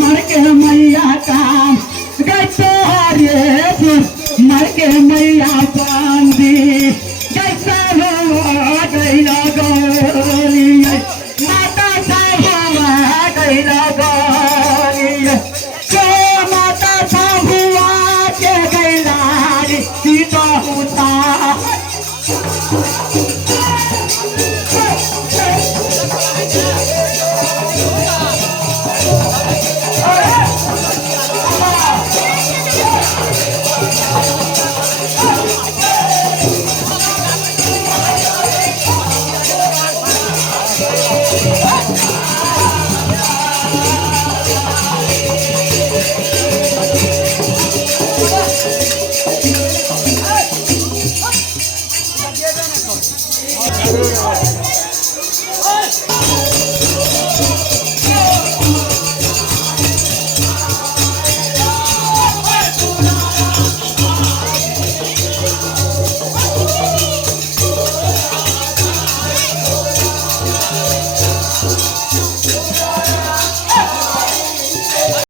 मर के मैया काम मर के मैया चांदी जैसा हुआ गैला गौरी माता साहब हुआ गैला गौरी को माता साहब हुआ के गैला सीता होता Hey!